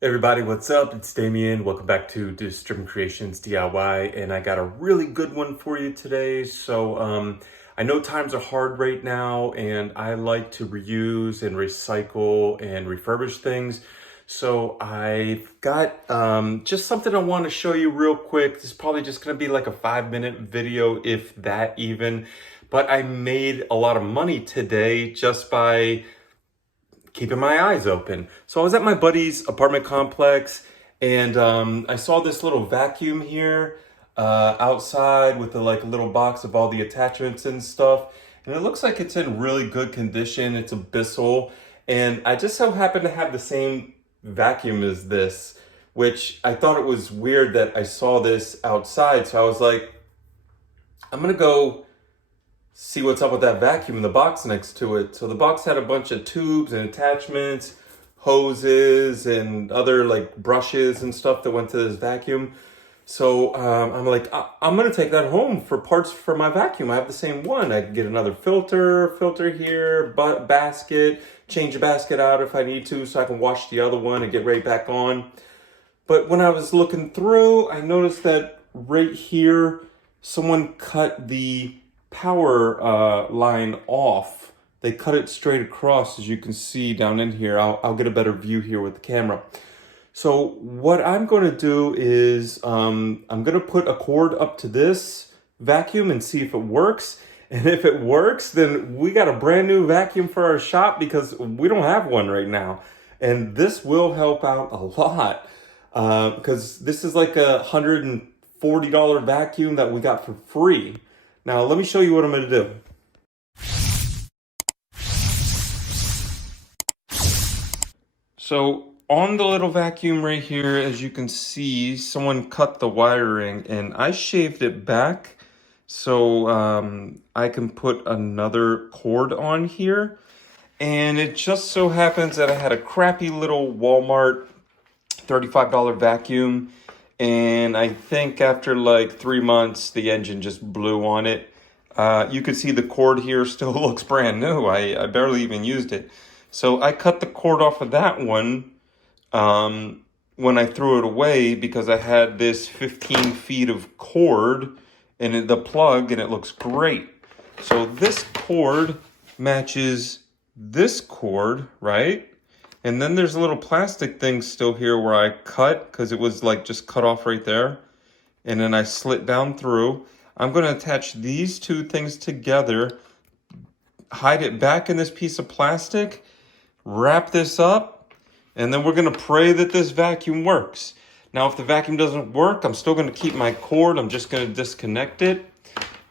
Hey everybody, what's up? It's Damien. Welcome back to Kreationz DIY, and I got a really good one for you today. I know times are hard right now, and I like to reuse and recycle and refurbish things. So I've got just something I want to show you real quick. This is probably just going to be like a 5-minute video, if that even. But I made a lot of money today just by keeping my eyes open. So I was at my buddy's apartment complex, and I saw this little vacuum here outside with a little box of all the attachments and stuff. And it looks like it's in really good condition. It's a Bissell. And I just so happen to have the same vacuum as this, which I thought it was weird that I saw this outside. So I was like, I'm gonna go see what's up with that vacuum in the box next to it. So the box had a bunch of tubes and attachments, hoses, and other like brushes and stuff that went to this vacuum. So I'm like, I'm gonna take that home for parts for my vacuum. I have the same one. I can get another filter here, basket, change the basket out if I need to, so I can wash the other one and get right back on. But when I was looking through, I noticed that right here, someone cut the power line off. They cut it straight across, as you can see down in here. I'll get a better view here with the camera. So what I'm going to do is I'm going to put a cord up to this vacuum and see if it works. And if it works, then we got a brand new vacuum for our shop because we don't have one right now. And this will help out a lot because this is like $140 vacuum that we got for free. Now, let me show you what I'm going to do. So, on the little vacuum right here, as you can see, someone cut the wiring, and I shaved it back so I can put another cord on here. And it just so happens that I had a crappy little Walmart $35 vacuum, and I think after like 3 months, the engine just blew on it. You can see the cord here still looks brand new. I barely even used it. So I cut the cord off of that one when I threw it away because I had this 15 feet of cord in the plug, and it looks great. So this cord matches this cord, right? And then there's a little plastic thing still here where I cut because it was like just cut off right there. And then I slit down through. I'm going to attach these two things together, hide it back in this piece of plastic, wrap this up, and then we're going to pray that this vacuum works. Now, if the vacuum doesn't work, I'm still going to keep my cord. I'm just going to disconnect it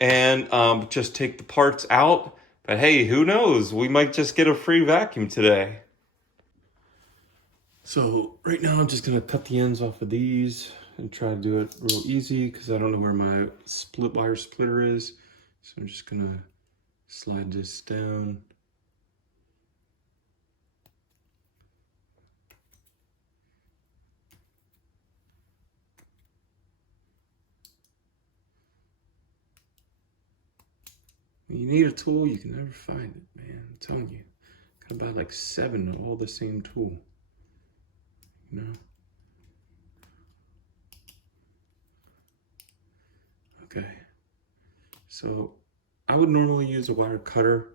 and just take the parts out. But hey, who knows? We might just get a free vacuum today. So right now I'm just gonna cut the ends off of these and try to do it real easy because I don't know where my wire splitter is. So I'm just gonna slide this down. When you need a tool, you can never find it, man. I'm telling you. Gotta buy like 7 of all the same tool. You know? Okay. So I would normally use a wire cutter.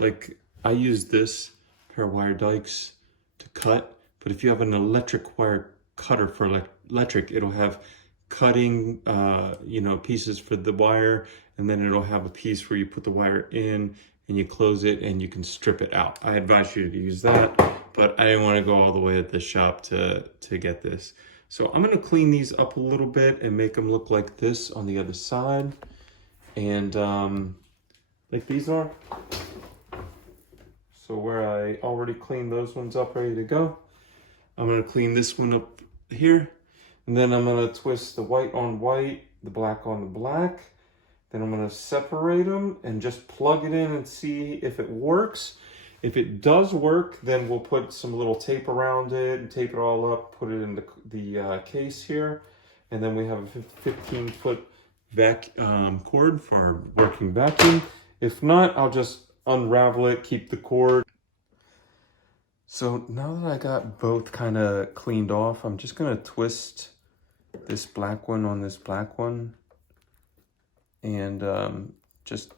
Like I use this pair of wire dikes to cut, but if you have an electric wire cutter for electric, it'll have cutting pieces for the wire, and then it'll have a piece where you put the wire in and you close it and you can strip it out. I advise you to use that, but I didn't want to go all the way at the shop to get this. So I'm going to clean these up a little bit and make them look like this on the other side. And like these are. So where I already cleaned those ones up, ready to go, I'm going to clean this one up here. And then I'm going to twist the white on white, the black on the black. Then I'm going to separate them and just plug it in and see if it works. If it does work, then we'll put some little tape around it and tape it all up, put it in the case here. And then we have a 15-foot cord for our working vacuum. If not, I'll just unravel it, keep the cord. So now that I got both kind of cleaned off, I'm just gonna twist this black one on this black one. And just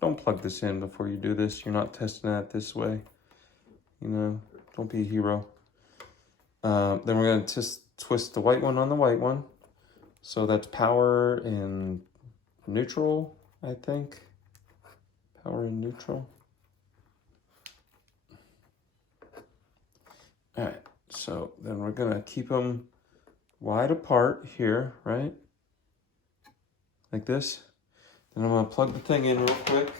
don't plug this in before you do this. You're not testing that this way. You know, don't be a hero. Then we're gonna twist the white one on the white one. So that's power and neutral, I think. Power and neutral. All right, so then we're gonna keep them wide apart here, right? Like this. Then I'm gonna plug the thing in real quick,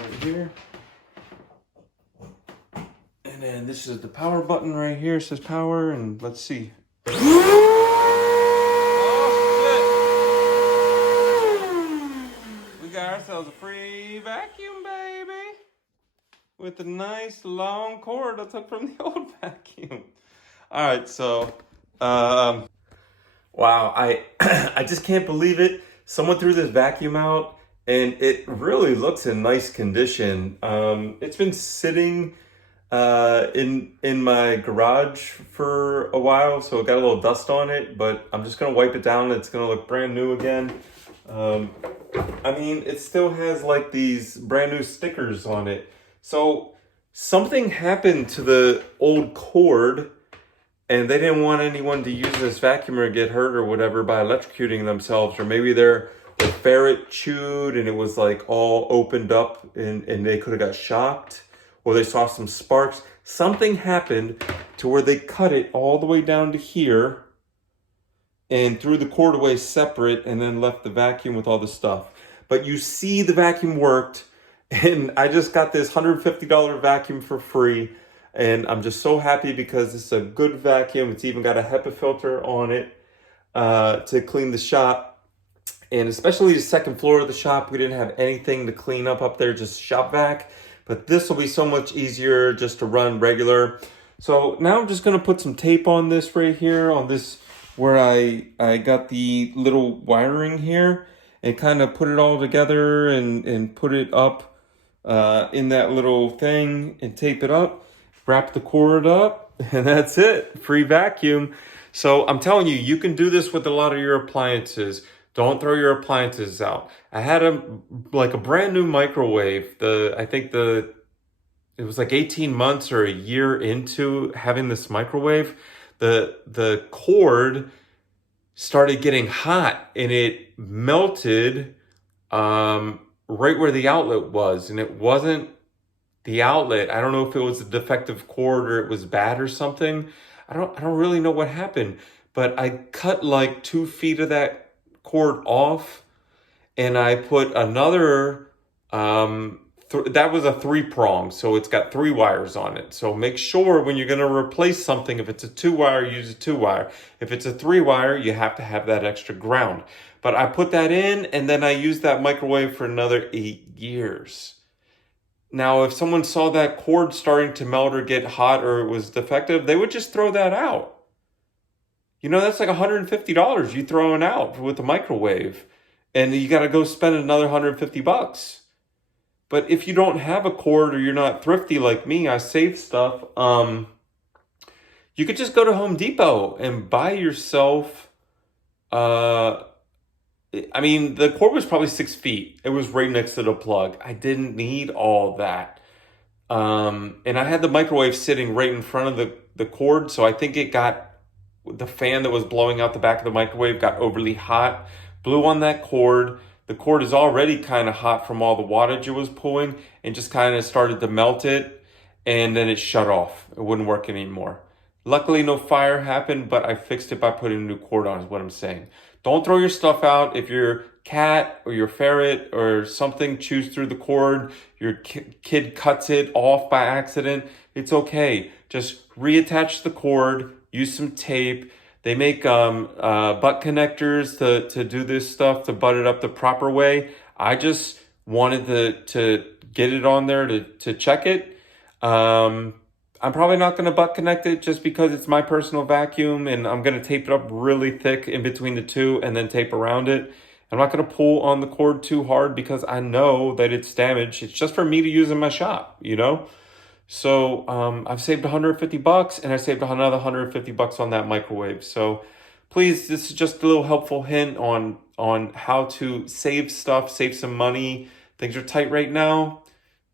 right here. And then this is the power button right here. It says power, and let's see. Oh, shit. We got ourselves a free vacuum, baby. With a nice long cord I took from the old vacuum. All right, so, wow, I just can't believe it. Someone threw this vacuum out, and it really looks in nice condition. It's been sitting in my garage for a while, so it got a little dust on it, but I'm just gonna wipe it down. It's gonna look brand new again. I mean, it still has like these brand new stickers on it. So something happened to the old cord, and they didn't want anyone to use this vacuum or get hurt or whatever by electrocuting themselves, or maybe their ferret chewed and it was like all opened up and they could have got shocked, or they saw some sparks. Something happened to where they cut it all the way down to here and threw the cord away separate and then left the vacuum with all the stuff. But you see the vacuum worked, and I just got this $150 vacuum for free. And I'm just so happy because it's a good vacuum. It's even got a HEPA filter on it to clean the shop. And especially the second floor of the shop, we didn't have anything to clean up there, just shop vac. But this will be so much easier just to run regular. So now I'm just gonna put some tape on this right here, on this where I got the little wiring here, and kind of put it all together and put it up in that little thing and tape it up. Wrap the cord up, and that's it. Free vacuum. So I'm telling you, you can do this with a lot of your appliances. Don't throw your appliances out. I had a brand new microwave. I think it was like 18 months or a year into having this microwave. The cord started getting hot and it melted right where the outlet was, and it wasn't the outlet. I don't know if it was a defective cord or it was bad or something. I don't really know what happened, but I cut like 2 feet of that cord off, and I put another, that was a 3-prong, so it's got 3 wires on it. So make sure when you're gonna replace something, if it's a 2-wire, use a 2-wire. If it's a 3-wire, you have to have that extra ground. But I put that in, and then I used that microwave for another 8 years. Now, if someone saw that cord starting to melt or get hot or it was defective, they would just throw that out. You know, that's like $150 you throwing out with a microwave, and you got to go spend another $150. But if you don't have a cord, or you're not thrifty like me, I save stuff. You could just go to Home Depot and buy yourself. I mean, the cord was probably 6 feet. It was right next to the plug. I didn't need all that. And I had the microwave sitting right in front of the cord, so I think the fan that was blowing out the back of the microwave got overly hot, blew on that cord. The cord is already kind of hot from all the wattage it was pulling, and just kind of started to melt it, and then it shut off. It wouldn't work anymore. Luckily, no fire happened, but I fixed it by putting a new cord on, is what I'm saying. Don't throw your stuff out. If your cat or your ferret or something chews through the cord, your kid cuts it off by accident, it's okay. Just reattach the cord, use some tape. They make butt connectors to do this stuff, to butt it up the proper way. I just wanted to get it on there to check it. I'm probably not going to butt connect it just because it's my personal vacuum, and I'm going to tape it up really thick in between the two and then tape around it. I'm not going to pull on the cord too hard because I know that it's damaged. It's just for me to use in my shop, you know? So I've saved 150 bucks and I saved another 150 bucks on that microwave. So please, this is just a little helpful hint on how to save stuff, save some money. Things are tight right now.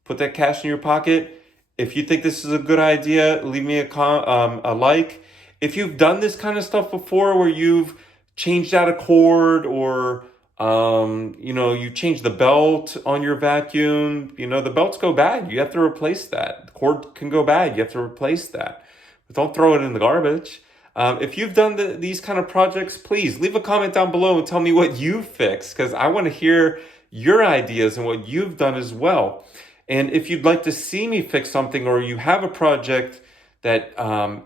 Put that cash in your pocket. If you think this is a good idea, leave me a like. If you've done this kind of stuff before where you've changed out a cord or you change the belt on your vacuum, the belts go bad. You have to replace that. The cord can go bad. You have to replace that. But don't throw it in the garbage. If you've done these kind of projects, please leave a comment down below and tell me what you fixed, because I want to hear your ideas and what you've done as well. And if you'd like to see me fix something, or you have a project that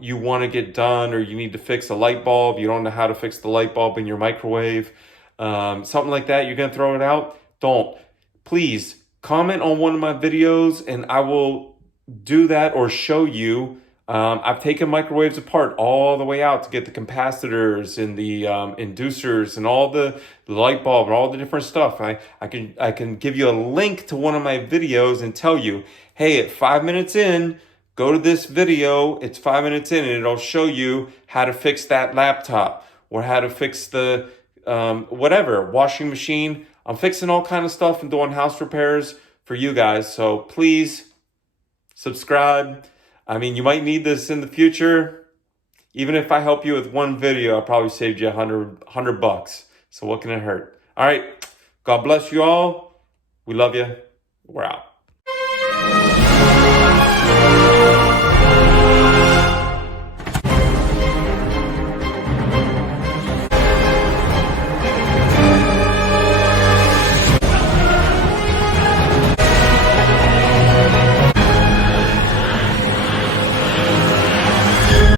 you want to get done, or you need to fix a light bulb, you don't know how to fix the light bulb in your microwave, something like that, you're going to throw it out, don't. Please comment on one of my videos and I will do that or show you. I've taken microwaves apart all the way out to get the capacitors and the inducers and all the light bulb and all the different stuff. I can give you a link to one of my videos and tell you, hey, at 5 minutes in, go to this video. It's 5 minutes in and it'll show you how to fix that laptop or how to fix the whatever, washing machine. I'm fixing all kind of stuff and doing house repairs for you guys. So please subscribe. I mean, you might need this in the future. Even if I help you with one video, I probably saved you 100 bucks. So what can it hurt? All right. God bless you all. We love you. We're out.